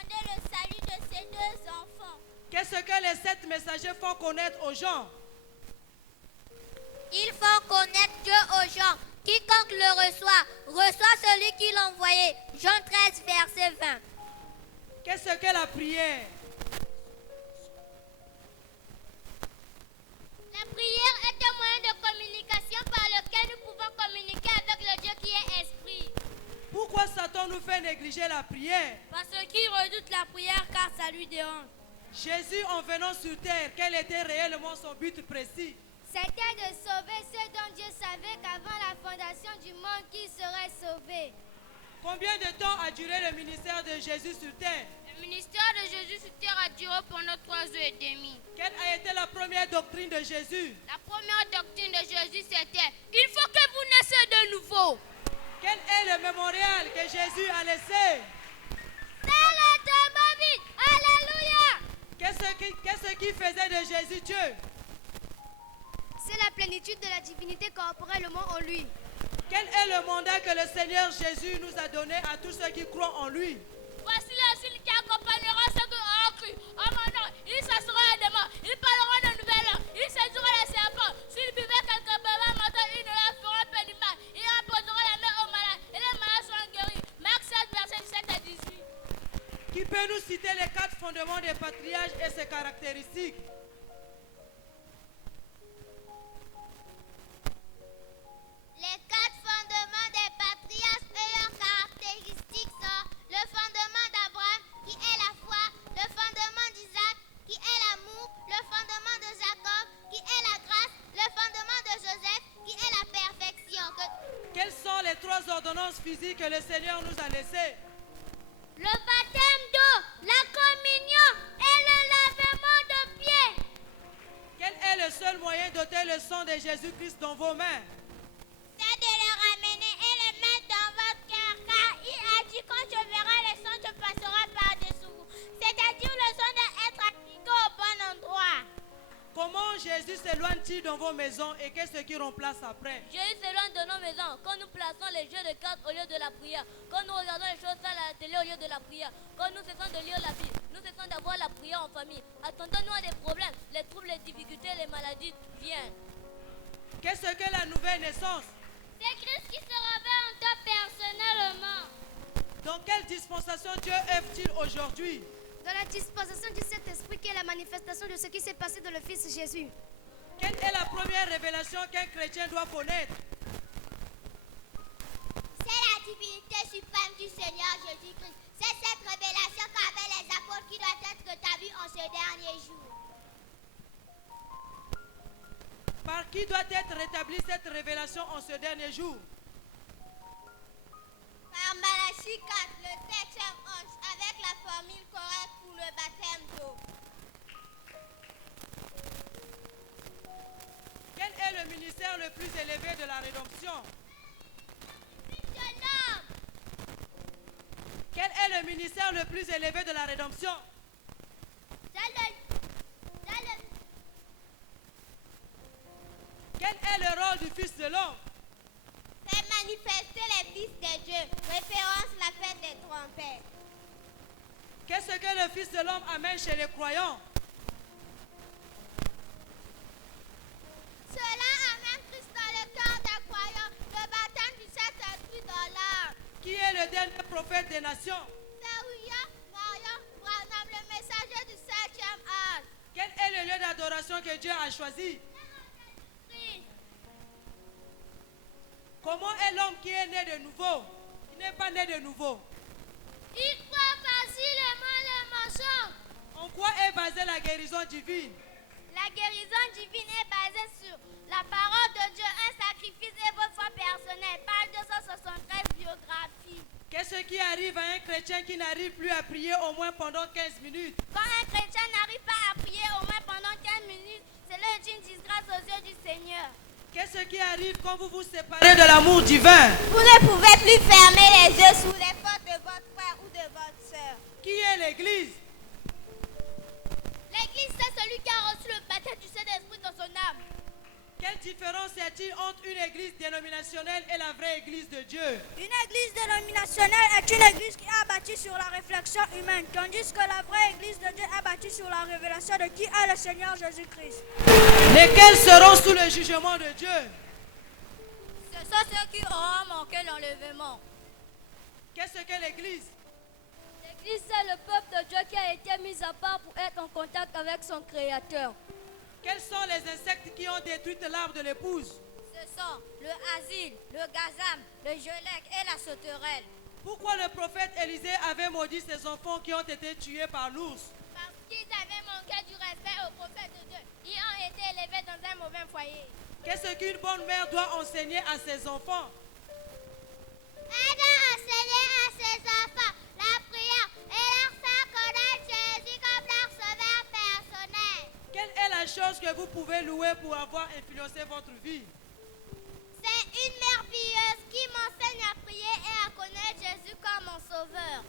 demander le salut de ses 2 enfants. Qu'est-ce que les 7 messagers font connaître aux gens? Ils font connaître Dieu aux gens. Quiconque le reçoit celui qui l'a envoyé. Jean 13, verset 20. Qu'est-ce que la prière? La prière est un moyen de communication par lequel nous pouvons communiquer avec le Dieu qui est esprit. Pourquoi Satan nous fait négliger la prière? Parce qu'il redoute la prière car ça lui dérange. Jésus, en venant sur terre, quel était réellement son but précis? C'était de sauver ceux dont Dieu savait qu'avant la fondation du monde qu'ils seraient sauvés. Combien de temps a duré le ministère de Jésus sur terre? Le ministère de Jésus sur terre a duré pendant 3 ans et demi. Quelle a été la première doctrine de Jésus? La première doctrine de Jésus c'était: il faut que vous naissiez de nouveau. Quel est le mémorial que Jésus a laissé? C'est le tombeau vide. Alléluia. Qu'est-ce qui faisait de Jésus Dieu? C'est la plénitude de la divinité corporellement en lui. Quel est le mandat que le Seigneur Jésus nous a donné à tous ceux qui croient en lui? Voici les signes qui accompagneront ceux qui auront cru. En mon nom, ils s'assureront des morts. Ils parleront de nouvelles langues. Ils séduiront les serpents. S'ils buvaient quelque peu matin, ils ne leur feront pas du mal. Ils imposeront la main aux malades et les malades seront guéris. Marc 16, verset 17 et 18. Qui peut nous citer les 4 fondements des patriarches et ses caractéristiques? Les 4 fondements des patriarches et leurs caractéristiques sont le fondement d'Abraham, qui est la foi, le fondement d'Isaac, qui est l'amour, le fondement de Jacob, qui est la grâce, le fondement de Joseph, qui est la perfection. Quelles sont les 3 ordonnances physiques que le Seigneur nous a laissées? Le baptême d'eau, la communion et le lavement de pieds. Quel est le seul moyen d'ôter le sang de Jésus-Christ dans vos mains? C'est de le ramener et le mettre dans votre cœur, car il a dit: quand je verrai le sang, je passerai par-dessous vous. C'est-à-dire le sang doit être appliqué au bon endroit. Comment Jésus s'éloigne-t-il dans vos maisons et qu'est-ce qui remplace après? Jésus s'éloigne de nos maisons quand nous plaçons les jeux de cartes au lieu de la prière, quand nous regardons les choses à la télé au lieu de la prière, quand nous cessons de lire la Bible, nous cessons d'avoir la prière en famille. Attendons-nous à des problèmes, les troubles, les difficultés, les maladies viennent. Qu'est-ce que la nouvelle naissance? C'est Christ qui se révèle en toi personnellement. Dans quelle dispensation Dieu œuvre-t-il aujourd'hui? Dans la dispensation du Saint-Esprit qui est la manifestation de ce qui s'est passé dans le Fils Jésus. Quelle est la première révélation qu'un chrétien doit connaître? C'est la divinité suprême du Seigneur Jésus-Christ. C'est cette révélation qu'avaient les apôtres qui doit être établie en ce dernier jour. Par qui doit être rétablie cette révélation en ce dernier jour? Par Malachie 4, le 7e ange, avec la formule correcte pour le baptême d'eau. Quel est le ministère le plus élevé de la rédemption? Quel est le ministère le plus élevé de la rédemption? Quel est le rôle du Fils de l'homme? C'est manifester les fils de Dieu. Référence la fête des trompettes. Qu'est-ce que le Fils de l'homme amène chez les croyants? Cela amène Christ dans le cœur des croyants, le baptême du Saint-Esprit dans l'âme. Qui est le dernier prophète des nations? C'est William Marion Branham, le messager du 7e âge. Quel est le lieu d'adoration que Dieu a choisi? Comment est l'homme qui est né de nouveau? Il n'est pas né de nouveau. Il croit facilement les mensonges. En quoi est basée la guérison divine? La guérison divine est basée sur la parole de Dieu, un sacrifice et votre foi personnelle. Page 273, biographie. Qu'est-ce qui arrive à un chrétien qui n'arrive plus à prier au moins pendant 15 minutes? Quand un chrétien n'arrive pas à prier au moins pendant 15 minutes, cela est une disgrâce aux yeux du Seigneur. Qu'est-ce qui arrive quand vous vous séparez de l'amour divin? Vous ne pouvez plus fermer les yeux sous les portes de votre frère ou de votre soeur. Qui est l'Église? L'Église, c'est celui qui a reçu le baptême du Saint-Esprit dans son âme. Quelle différence y a-t-il entre une église dénominationnelle et la vraie église de Dieu? Une église dénominationnelle est une église qui est bâtie sur la réflexion humaine, tandis que la vraie église de Dieu est bâtie sur la révélation de qui est le Seigneur Jésus-Christ. Lesquels seront sous le jugement de Dieu? Ce sont ceux qui auront manqué l'enlèvement. Qu'est-ce que l'église? L'église, c'est le peuple de Dieu qui a été mis à part pour être en contact avec son Créateur. Quels sont les insectes qui ont détruit l'arbre de l'épouse? Ce sont le asile, le gazam, le gelec et la sauterelle. Pourquoi le prophète Élisée avait maudit ses enfants qui ont été tués par l'ours? Parce qu'ils avaient manqué du respect au prophète de Dieu. Ils ont été élevés dans un mauvais foyer. Qu'est-ce qu'une bonne mère doit enseigner à ses enfants? Elle doit enseigner à ses enfants la prière et leur faire connaître Jésus comme leur sauveur personnel. Quelle est la chose que vous pouvez louer pour avoir influencé votre vie? C'est une mère pieuse qui m'enseigne à prier et à connaître Jésus comme mon sauveur.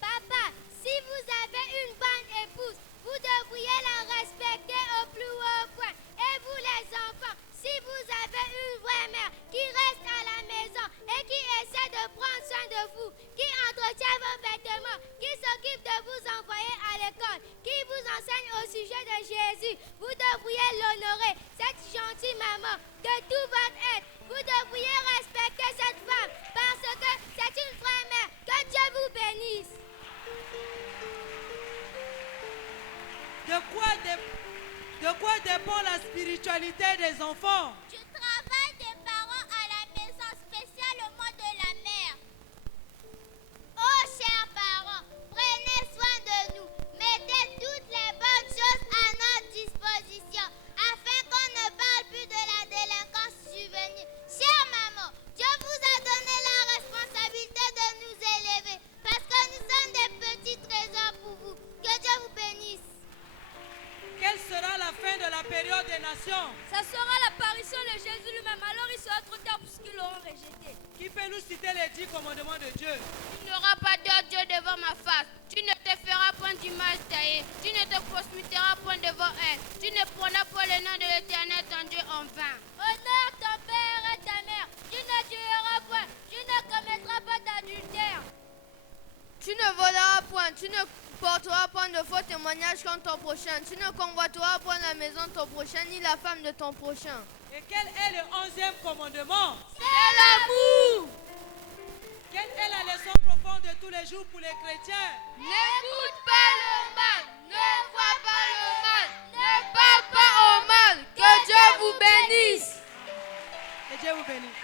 Papa, si vous avez une bonne épouse, vous devriez la respecter au plus haut point. Et vous les enfants, si vous avez une vraie mère qui reste à la maison et qui essaie de prendre soin de vous, qui entretient vos vêtements, qui s'occupe de vous envoyer à l'école, qui vous enseigne au sujet de Jésus, vous devriez l'honorer, cette gentille maman, de tout votre être. Vous devriez respecter cette femme parce que c'est une vraie mère. Que Dieu vous bénisse. De quoi dépend la spiritualité des enfants? Du travail des parents à la maison, spécialement de la mère. Oh, chers parents, prenez soin de nous. Mettez toutes les bonnes choses à notre disposition afin qu'on ne parle plus de la délinquance juvénile. Chère maman, Dieu vous a donné la responsabilité de nous élever parce que nous sommes des petits trésors pour vous. Que Dieu vous bénisse. Quelle sera la fin de la période des nations? Ça sera l'apparition de Jésus lui-même. Alors il sera trop tard puisqu'ils l'auront rejeté. Qui peut nous citer les 10 commandements de Dieu? Tu n'auras pas d'autre Dieu devant ma face. Tu ne te feras point d'image taillée. Tu ne te prostitueras point devant elle. Tu ne prendras point le nom de l'Éternel ton Dieu en vain. Honore ton père et ta mère. Tu ne tueras point. Tu ne commettras pas d'adultère. Tu ne voleras point, tu ne porteras point de faux témoignages contre ton prochain, tu ne convoiteras point la maison de ton prochain, ni la femme de ton prochain. Et quel est le 11e commandement? C'est l'amour! Quelle est la leçon profonde de tous les jours pour les chrétiens? N'écoute pas le mal, ne vois pas le mal, ne parle pas au mal, que Dieu vous bénisse! Que Dieu vous bénisse.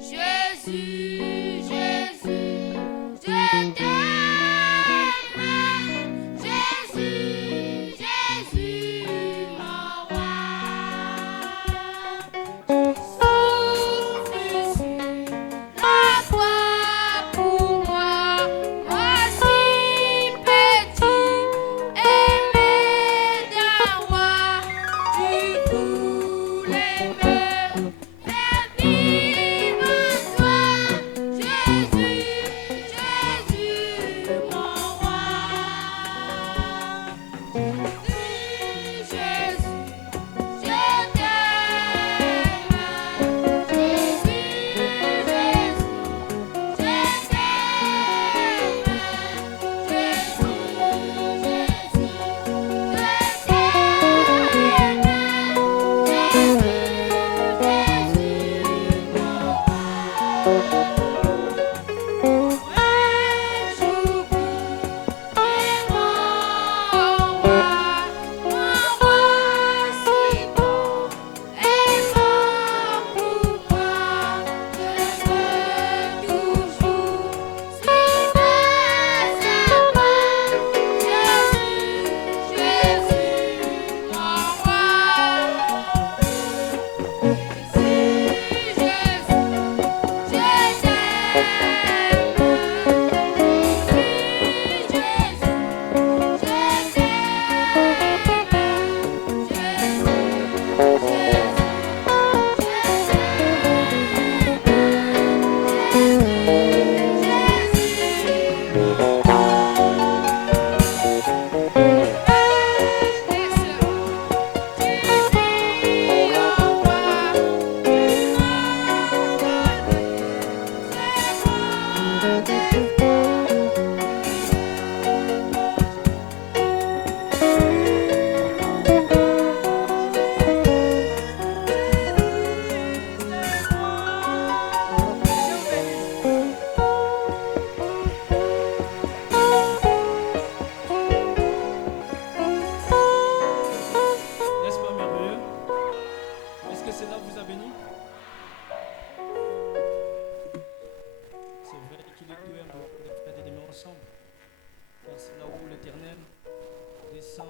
Jésus, Jésus.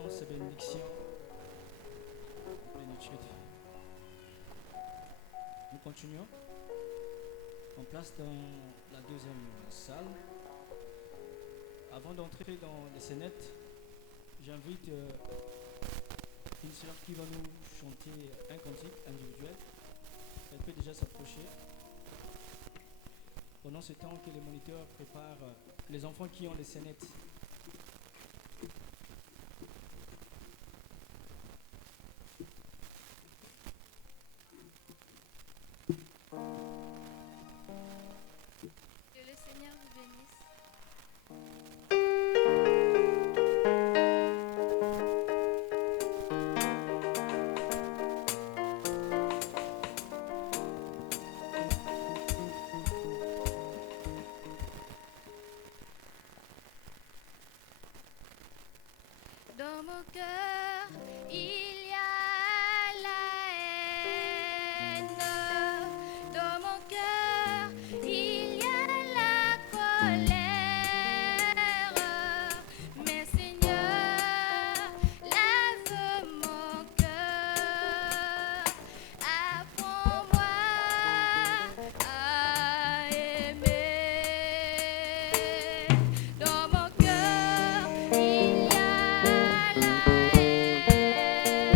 puissance et bénédiction, plénitude. Nous continuons. On place dans la deuxième salle. Avant d'entrer dans les scénettes, j'invite une sœur qui va nous chanter un cantique individuel. Elle peut déjà s'approcher. Pendant ce temps que les moniteurs préparent les enfants qui ont les scénettes. Que le Seigneur vous bénisse. Dans mon cœur, il y a la haine. Dans mon cœur, il y a la colère. Mais Seigneur, lave mon cœur. Apprends-moi à aimer. Dans mon cœur, il y a la haine.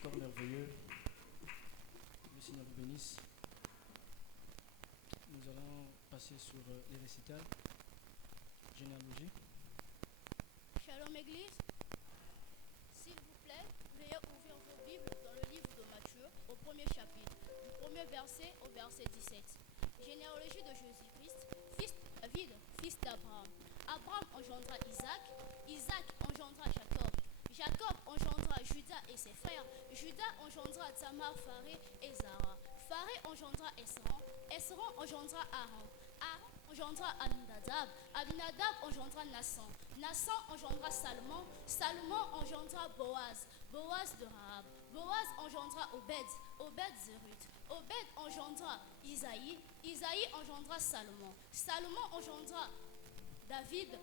encore merveilleux. Le Seigneur vous bénisse. Nous allons passer sur les récitals. Généalogie. Shalom Église, s'il vous plaît, veuillez ouvrir vos Bibles dans le livre de Matthieu au premier chapitre, du premier verset au verset 17. Généalogie de Jésus-Christ, fils de David, fils d'Abraham. Abraham engendra Isaac, Isaac engendra Jacob, Jacob engendra Judas et ses frères, Judas engendra Tamar, Pharé et Zara, Pharé engendra Esron, Esron engendra Aaron, Aaron engendra Aminadab, Aminadab engendra Nassan, Nassan engendra Salmon, Salmon engendra Boaz, Boaz de Rahab, Boaz engendra Obed, Obed Zerut, Obed engendra Isaïe, Isaïe engendra Salomon, Salomon engendra David,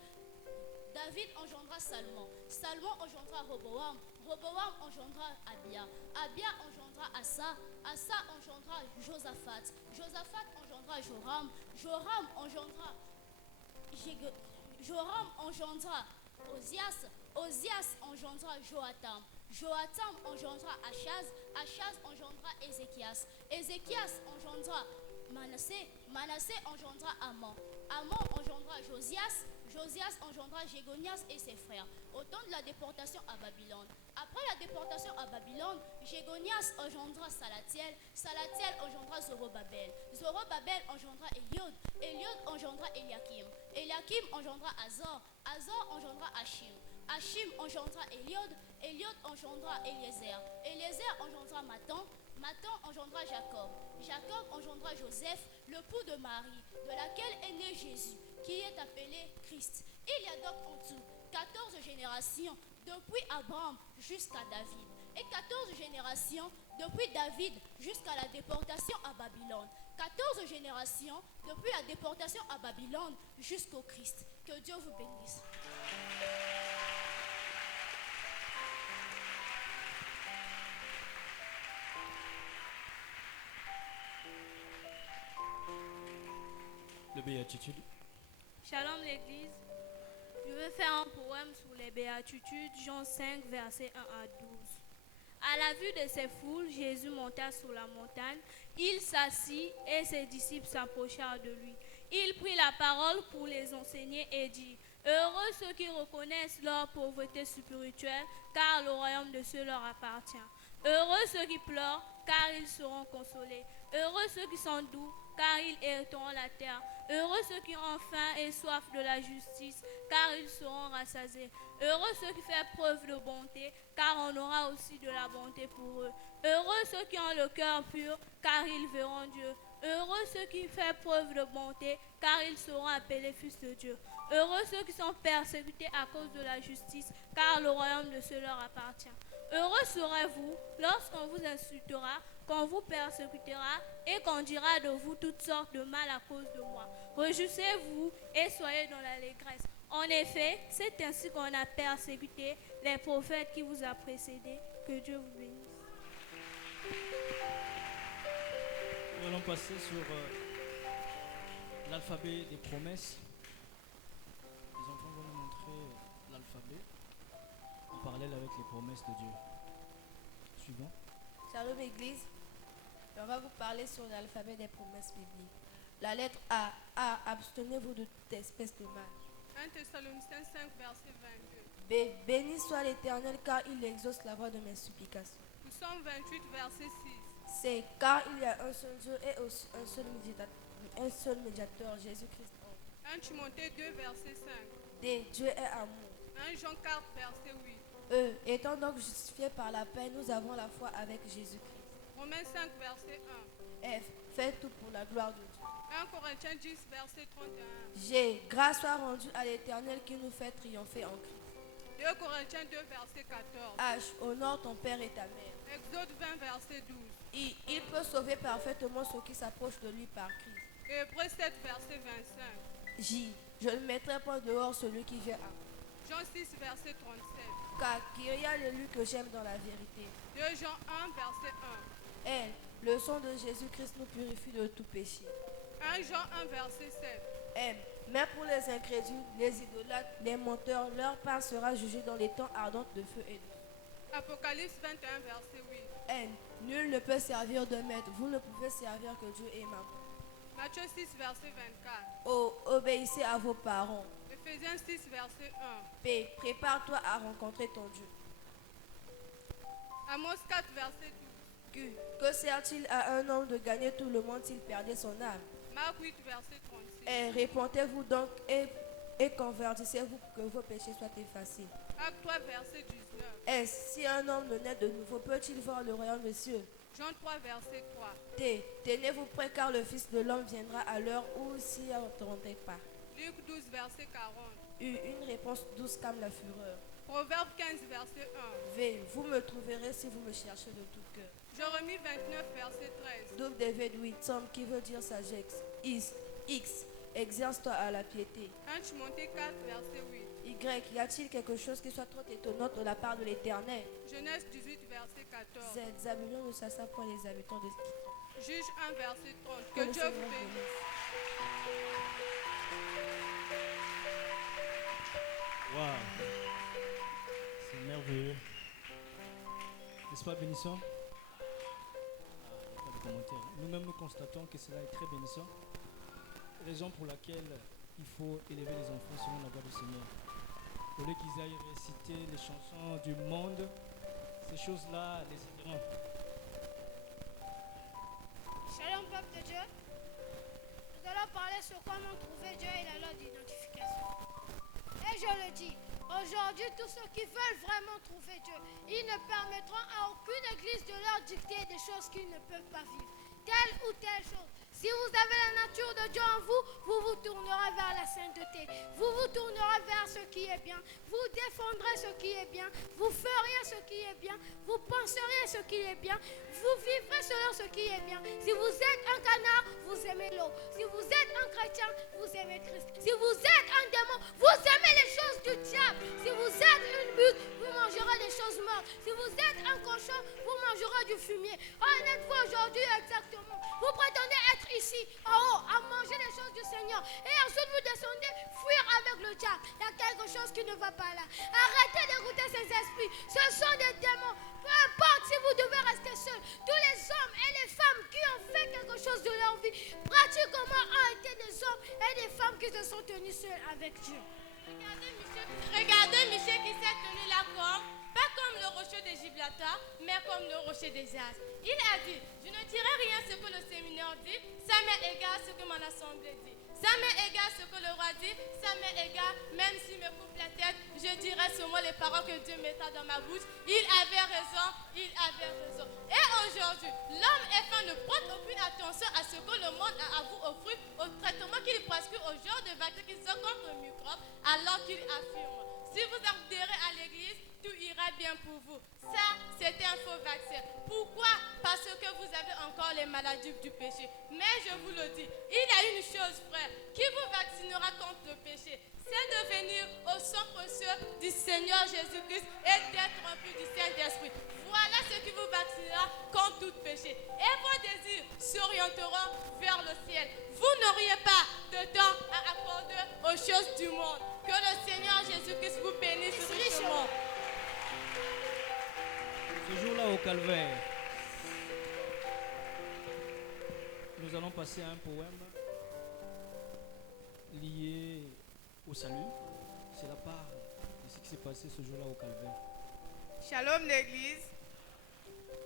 David engendra Salmon, Salmon engendra Roboam, Roboam engendra Abia, Abia engendra Asa, Asa engendra Josaphat, Josaphat engendra Joram, Joram engendra Joram engendra Osias, Osias engendra Joatam, Joatam engendra Achaz, Achaz engendra Ézéchias, Ézéchias engendra Manassé, Manassé engendra Amon, Amon engendra Josias, Josias engendra Jégonias et ses frères, au temps de la déportation à Babylone. Après la déportation à Babylone, Jégonias engendra Salatiel, Salatiel engendra Zorobabel, Zorobabel engendra Eliod, Eliod engendra Eliakim, Eliakim engendra Azor, Azor engendra Achim, Achim engendra Eliod, Eliod engendra Eliezer, Eliezer engendra Matan, Matan engendra Jacob, Jacob engendra Joseph, le l'époux de Marie, de laquelle est né Jésus, qui est appelé Christ. Il y a donc en tout 14 générations depuis Abraham jusqu'à David et 14 générations depuis David jusqu'à la déportation à Babylone. 14 générations depuis la déportation à Babylone jusqu'au Christ. Que Dieu vous bénisse. Le béatitude. Shalom l'Église. Je vais faire un poème sur les béatitudes, Jean 5, versets 1 à 12. À la vue de ces foules, Jésus monta sur la montagne. Il s'assit et ses disciples s'approchèrent de lui. Il prit la parole pour les enseigner et dit: Heureux ceux qui reconnaissent leur pauvreté spirituelle, car le royaume de ceux leur appartient. Heureux ceux qui pleurent, car ils seront consolés. Heureux ceux qui sont doux, car ils hériteront la terre. Heureux ceux qui ont faim et soif de la justice, car ils seront rassasiés. Heureux ceux qui font preuve de bonté, car on aura aussi de la bonté pour eux. Heureux ceux qui ont le cœur pur, car ils verront Dieu. Heureux ceux qui font preuve de bonté, car ils seront appelés fils de Dieu. Heureux ceux qui sont persécutés à cause de la justice, car le royaume de ceux leur appartient. Heureux serez-vous lorsqu'on vous insultera, qu'on vous persécutera et qu'on dira de vous toutes sortes de mal à cause de moi. Réjouissez-vous et soyez dans l'allégresse. En effet, c'est ainsi qu'on a persécuté les prophètes qui vous ont précédés. Que Dieu vous bénisse. Nous allons passer sur l'alphabet des promesses. Les enfants vont nous montrer l'alphabet en parallèle avec les promesses de Dieu. Suivant. Shalom Église. On va vous parler sur l'alphabet des promesses bibliques. La lettre A. A. Abstenez-vous de toute espèce de mal. 1 Thessaloniciens 5, verset 22. B. Béni soit l'Éternel, car il exauce la voix de mes supplications. Psaume 28, verset 6. C. Car il y a un seul Dieu et aussi un seul médiateur, Jésus-Christ. 1 Timothée 2, verset 5. D. Dieu est amour. 1 Jean 4, verset 8. E. Étant donc justifiés par la paix, nous avons la foi avec Jésus-Christ. Romains 5, verset 1. F. Faites tout pour la gloire de Dieu. 1 Corinthiens 10, verset 31. G. Grâce soit rendue à l'Éternel qui nous fait triompher en Christ. 2 Corinthiens 2, verset 14. H. Honore ton père et ta mère. Exode 20, verset 12. I. Il peut sauver parfaitement ceux qui s'approchent de lui par Christ. Hébreux 7, verset 25. J. Je ne mettrai pas dehors celui qui vient à moi. Jean 6, verset 37. Car Kyria l'élu que j'aime dans la vérité. 2 Jean 1, verset 1. L. Le sang de Jésus-Christ nous purifie de tout péché. 1 Jean 1, verset 7. M. Mais pour les incrédules, les idolâtres, les menteurs, leur part sera jugée dans les temps ardents de feu et d'eau. Apocalypse 21, verset 8. N. Nul ne peut servir de maître. Vous ne pouvez servir que Dieu et Maman. Matthieu 6, verset 24. O. Obéissez à vos parents. Éphésiens 6, verset 1. P. Prépare-toi à rencontrer ton Dieu. Amos 4, verset 12. Q. Que sert-il à un homme de gagner tout le monde s'il perdait son âme? Marc 8, verset 36. R. Répentez-vous donc et convertissez-vous pour que vos péchés soient effacés. Acte 3, verset 19. S. Si un homme ne naît de nouveau, peut-il voir le royaume des cieux? Jean 3, verset 3. T. Tenez-vous prêts car le Fils de l'homme viendra à l'heure où s'y attendez pas. Luc 12, verset 40. U. Une réponse douce comme la fureur. Proverbe 15, verset 1. V. Vous me trouverez si vous me cherchez de tout cœur. Jérémie 29, verset 13. Donc David 8, somme qui veut dire sagesse. X. Exerce-toi à la piété. 1 Timothée 4, verset 8. Y. Y a-t-il quelque chose qui soit trop étonnant de la part de l'Éternel? Genèse 18, verset 14. Z. Zabulon ne chassa point les habitants de Kitron. Juge 1, verset 30. Que Que le Dieu Seigneur vous vous bénisse. Waouh, c'est merveilleux. N'est-ce pas bénissant? Pas de commentaires. Nous-mêmes nous constatons que cela est très bénissant. Raison pour laquelle il faut élever les enfants selon la voie du Seigneur. Au lieu qu'ils aillent réciter les chansons du monde, ces choses-là les aideront. Shalom, peuple de Dieu. Nous allons parler sur comment trouver Dieu et la loi d'identification. Et je le dis, aujourd'hui, tous ceux qui veulent vraiment trouver Dieu, ils ne permettront à aucune église de leur dicter des choses qu'ils ne peuvent pas vivre. Telle ou telle chose. Si vous avez la nature de Dieu en vous, vous vous tournerez vers la sainteté. Vous vous tournerez vers ce qui est bien. Vous défendrez ce qui est bien. Vous feriez ce qui est bien. Vous penseriez ce qui est bien. Vous vivrez selon ce qui est bien. Si vous êtes un canard, vous aimez l'eau. Si vous êtes un chrétien, vous aimez Christ. Si vous êtes un démon, vous aimez les choses du diable. Si vous êtes une butte, vous mangerez des choses mortes. Si vous êtes un cochon, vous mangerez du fumier. En êtes-vous aujourd'hui exactement? Vous prétendez être ici, en haut, à manger les choses du Seigneur. Et ensuite vous descendez, fuir avec le diable. Il y a quelque chose qui ne va pas là. Arrêtez d'écouter ces esprits. Ce sont des démons. Peu importe si vous devez rester seul. Tous les hommes et les femmes qui ont fait quelque chose de leur vie, pratiquement ont été des hommes et des femmes qui se sont tenus seuls avec Dieu. Regardez Michel qui s'est tenu là pas comme le rocher de Gibraltar, mais comme le rocher des As. Il a dit, je ne dirai rien ce que le séminaire dit, ça m'est égal ce que mon assemblée dit. Ça m'est égal ce que le roi dit, ça m'est égal, même s'il me coupe la tête, je dirai seulement les paroles que Dieu mettra dans ma bouche. Il avait raison, il avait raison. Et aujourd'hui, l'homme est fin ne prendre aucune attention à ce que le monde a à vous offrir, au traitement qu'il prescrit aux gens de vaccins qui sont contre le microbe, alors qu'il affirme, si vous adhérez à l'église, tout ira bien pour vous. Ça, c'était un faux vaccin. Pourquoi? Parce que vous avez encore les maladies du péché. Mais je vous le dis, il y a une chose, frère, qui vous vaccinera contre le péché. C'est de venir au sang précieux du Seigneur Jésus-Christ et d'être rempli du Saint-Esprit. Voilà ce qui vous vaccinera contre tout péché. Et vos désirs s'orienteront vers le ciel. Vous n'auriez pas de temps à accorder aux choses du monde. Que le Seigneur Jésus-Christ vous bénisse richement. Ce jour-là au Calvaire, nous allons passer à un poème lié au salut. C'est la part de ce qui s'est passé ce jour-là au Calvaire. Shalom l'église.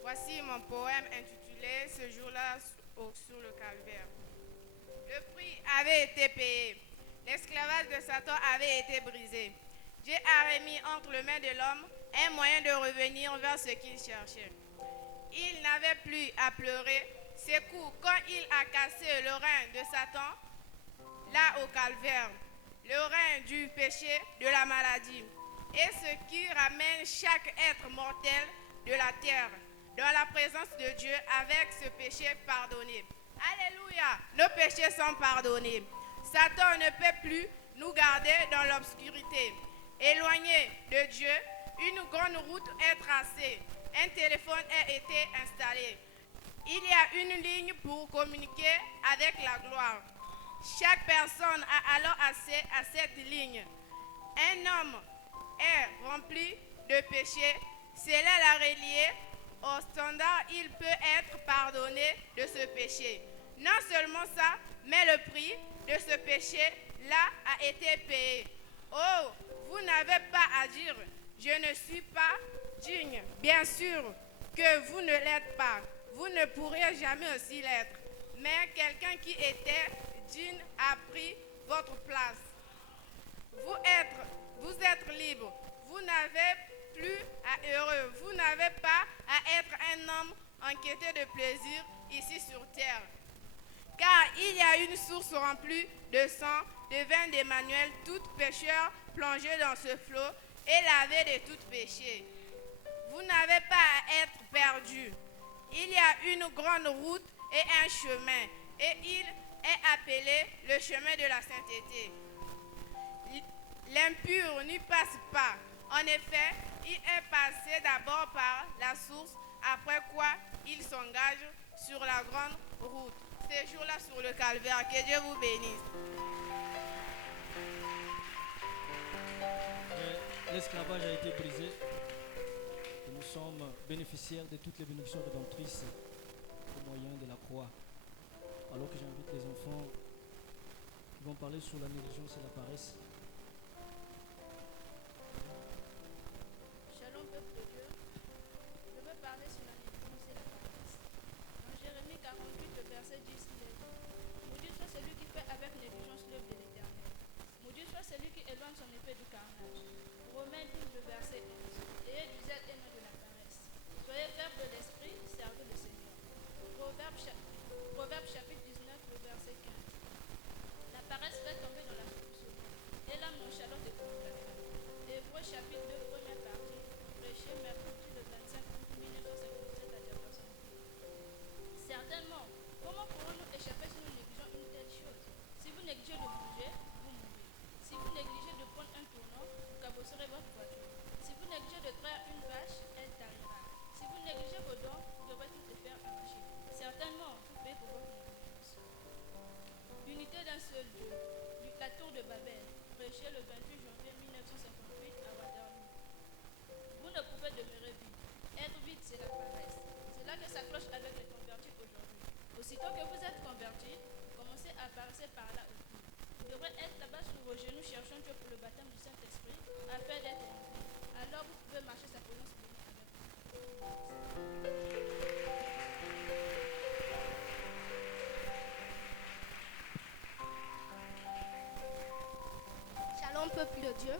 Voici mon poème intitulé Ce jour-là sur le Calvaire. Le prix avait été payé. L'esclavage de Satan avait été brisé. Dieu a remis entre les mains de l'homme un moyen de revenir vers ce qu'il cherchait. Il n'avait plus à pleurer ses coups quand il a cassé le rein de Satan, là au Calvaire, le rein du péché, de la maladie, et ce qui ramène chaque être mortel de la terre dans la présence de Dieu avec ce péché pardonné. Alléluia, nos péchés sont pardonnés. Satan ne peut plus nous garder dans l'obscurité. Éloigné de Dieu, une grande route est tracée. Un téléphone a été installé. Il y a une ligne pour communiquer avec la gloire. Chaque personne a alors accès à cette ligne. Un homme est rempli de péché cela l'a relié au standard, il peut être pardonné de ce péché. Non seulement ça, mais le prix de ce péché-là a été payé. Oh, vous n'avez pas à dire, je ne suis pas digne. Bien sûr que vous ne l'êtes pas. Vous ne pourrez jamais aussi l'être. Mais quelqu'un qui était digne a pris votre place. Vous êtes libre. Vous n'avez plus à heureux. Vous n'avez pas à être un homme enquêté de plaisir ici sur terre. Car il y a une source remplie de sang, de vin d'Emmanuel, tout pécheur plongé dans ce flot et lavé de tout péché. Vous n'avez pas à être perdu. Il y a une grande route et un chemin, et il est appelé le chemin de la sainteté. L'impur n'y passe pas. En effet, il est passé d'abord par la source, après quoi il s'engage sur la grande route. Ces jours-là sur le calvaire, que Dieu vous bénisse. L'esclavage a été brisé et nous sommes bénéficiaires de toutes les bénédictions rédemptrices au moyen de la croix. Alors que j'invite les enfants qui vont parler sur la négligence et la paresse. Shalom peuple de Dieu, je veux parler sur la négligence et la paresse. Dans Jérémie 48, le verset 10, il est dit, maudit soit celui qui fait avec négligence l'œuvre de l'Éternel. Maudit soit celui qui éloigne son épée du carnage. Romains 10, le verset 11, ayez du zèle et non de la paresse. Soyez fermes de l'esprit, servez le Seigneur. Proverbe chapitre 19, le verset 15. La paresse fait tomber dans la fourche, et la nonchalance découvre la femme. Hébreux chapitre 2, première partie, prêché mercredi le 25 août 1957 à Jefferson. Certainement, comment pourrons-nous échapper si nous négligeons une telle chose? Si vous négligez de manger, vous mourrez. Si vous négligez de prendre un tournant, vous cabosserez votre voiture. Si vous négligez de traire une vache, elle tarira. Si vous négligez vos dents, vous devrez tout les faire arracher. Certainement, vous payez pour votre négligence. Unité d'un seul Dieu, la tour de Babel, prêché le 28 janvier 1958 à Waterloo. Vous ne pouvez demeurer vide. Être vide, c'est la paresse. C'est là que ça cloche avec les convertis aujourd'hui. Aussitôt que vous êtes convertis, commencez à passer par là aussi. Vous devrez être là-bas sur vos genoux cherchant Dieu pour le baptême du Saint-Esprit afin d'être rempli. Alors vous pouvez marcher sa présence bénie avec vous. Shalom peuple de Dieu,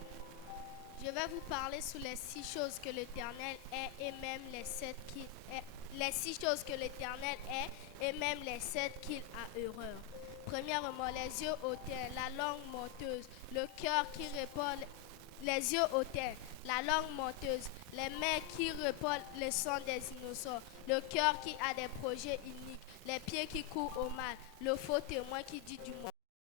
je vais vous parler sur les 6 choses que l'Éternel est et même les 7 qu'il est. Les 6 choses que l'Éternel est et même les 7 qu'il a horreur. Premièrement, les yeux hautains, la langue menteuse, le cœur qui répand, les yeux hautains, la langue menteuse, les mains qui répandent le sang des innocents, le cœur qui a des projets iniques, les pieds qui courent au mal, le faux témoin qui dit du